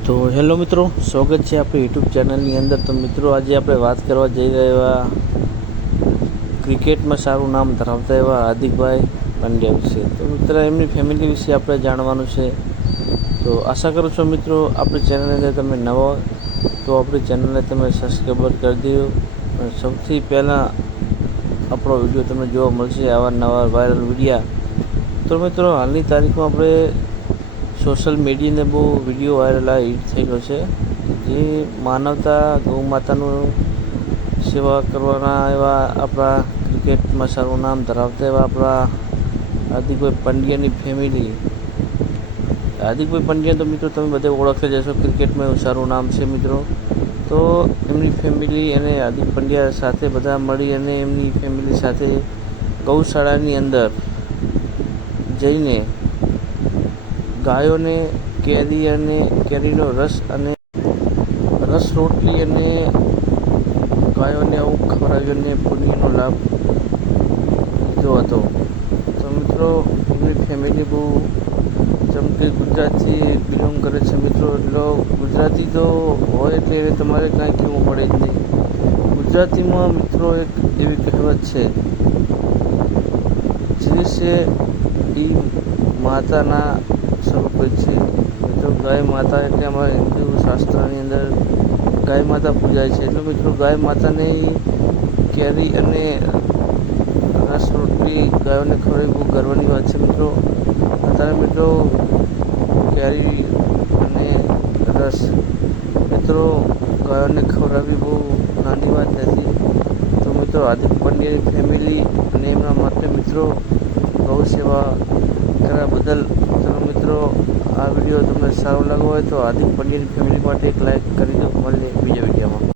તો હેલો મિત્રો, સ્વાગત છે આપણી યુટ્યુબ ચેનલની અંદર. તો મિત્રો, આજે આપણે વાત કરવા જઈ રહ્યા ક્રિકેટમાં સારું નામ ધરાવતા એવા હાર્દિકભાઈ પંડ્યા વિશે. તો મિત્રો, એમની ફેમિલી વિશે આપણે જાણવાનું છે. તો આશા કરું છું મિત્રો, આપણી ચેનલની અંદર તમે નવા તો આપણી ચેનલને તમે સબસ્ક્રાઈબર કરી દો અને સૌથી પહેલાં આપણો વીડિયો તમને જોવા મળશે આવા નવા વાયરલ વિડીયા. તો મિત્રો, હાલની તારીખમાં આપણે સોશિયલ મીડિયાને બહુ વીડિયો વાયરલ આ હિટ થયેલો છે. જે માનવતા ગૌ માતાનું સેવા કરવાના એવા આપણા ક્રિકેટમાં સારું નામ ધરાવતા એવા આપણા હાર્દિકભાઈ પંડ્યાની ફેમિલી હાર્દિકભાઈ પંડ્યા તો મિત્રો તમે બધે ઓળખી જશો ક્રિકેટમાં એવું સારું નામ છે મિત્રો. તો એમની ફેમિલી અને હાર્દિક પંડ્યા સાથે બધા મળી અને એમની ફેમિલી સાથે ગૌશાળાની અંદર જઈને ગાયોને કેરી અને કેરીનો રસ અને રસ રોટલી અને ગાયોને આવું ખવડાવીને પુણ્યનો લાભ લીધો હતો. તો મિત્રો, એમની ફેમિલી બહુ જેમ કે ગુજરાતથી બિલોંગ કરે છે મિત્રો, એટલો ગુજરાતી તો હોય એટલે એને તમારે કાંઈ કહેવું પડે જ નહીં. ગુજરાતીમાં મિત્રો એક એવી કહેવત છે, જે છે એ માતાના સ્વરૂપે છે. મિત્રો ગાય માતા એટલે અમારા હિન્દુ શાસ્ત્રની અંદર ગાય માતા પૂજાય છે. એટલે મિત્રો ગાય માતાને કેરી અને રસ રોટલી ગાયોને ખવડાવી બહુ ગર્વની વાત છે મિત્રો. અત્યારે મિત્રો કેરી અને રસ મિત્રો ગાયોને ખવડાવવી બહુ નાની વાત નથી. તો મિત્રો હાર્દિક પંડ્યાની ફેમિલી અને એમના માટે મિત્રો ગૌ સેવા કરવા બદલ તમે મિત્રો, આ વીડિયો તમને સારો લાગ્યો હોય તો હાર્દિક પંડ્યાની ફેમિલી માટે એક લાઈક કરી દો, મળીએ બીજા વિડીયોમાં.